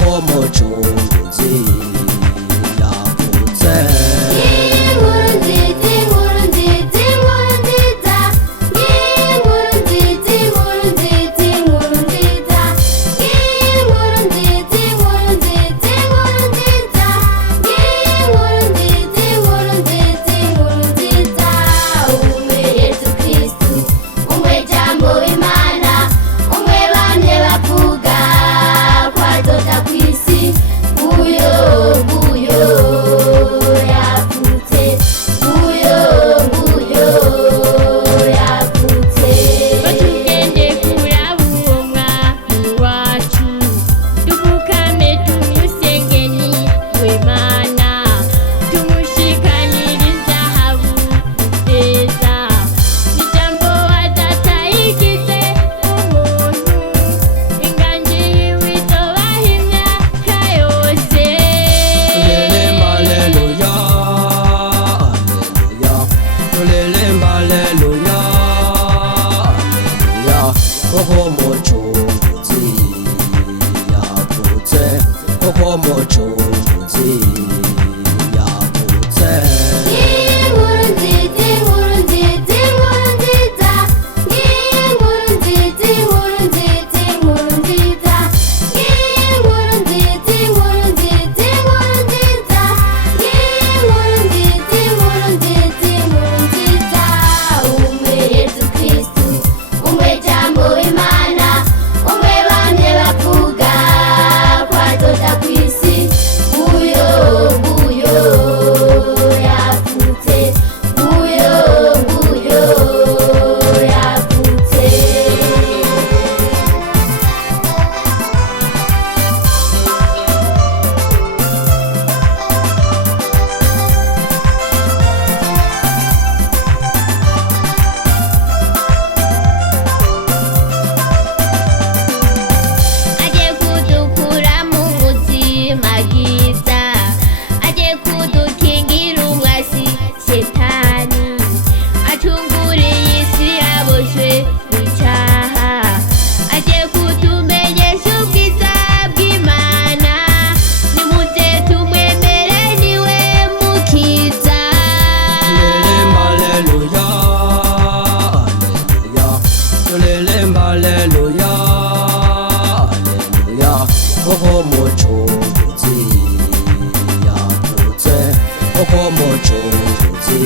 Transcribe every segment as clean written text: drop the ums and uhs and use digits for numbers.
kuko mucunguzi yavutse. Inkuru nziza, inkuru nziza, inkuru nziza, inkuru nziza, inkuru nziza, inkuru nziza, inkuru nziza, inkuru nziza, inkuru nziza, inkuru nziza, inkuru nziza, inkuru nziza. Umwe Yesu Kristu, umwe Jambo w'Imana, umwe bamye bavuga ko azoza kw'isi. Nguyo, nguyo yavutse, nguyo, nguyo yavutse. Batugende kuraba uwo mwami wacu, dupfukame tumusengeni w'Imana, tumushikanire izahabu n'ifeza, n'ijambo adatayigize umuntu, inganji yiwe izobaha imyaka yose. Tulilimba haleluya, haleluya, kuko mucunguzi yavutse, kuko mucunguzi yavutse. Inkuru nziza, inkuru nziza, inkuru nziza, inkuru nziza, inkuru nziza, inkuru nziza, inkuru nziza, inkuru nziza, inkuru nziza, inkuru nziza, inkuru nziza, inkuru nziza. Umwe Yesu Kristu, umwe Jambo w'Imana, umwe bamye bavuga ko azoza kw'isi. Nguyo, nguyo yavutse, nguyo, nguyo yavutse. Agiye kudukura mu buzima bwiza, agiye kudukingira umwasi Shetani, acunguriye isi yaboshwe n'icaha, agiye kutumenyesha ubwiza bw'Imana, nimuze tumwemere niwe mukiza. Tulilimba haleluya, haleluya, kuko mucunguzi yavutse, kuko mucunguzi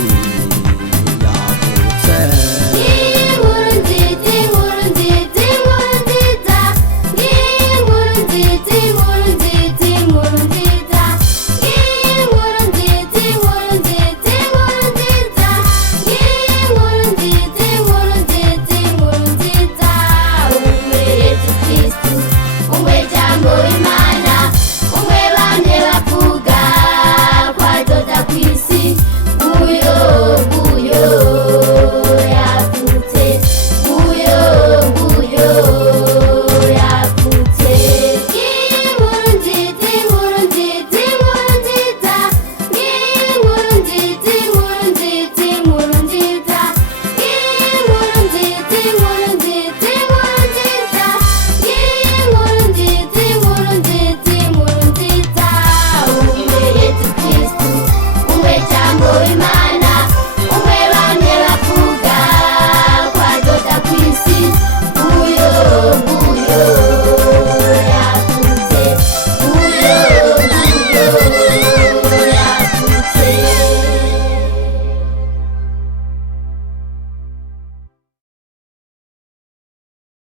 yavutse.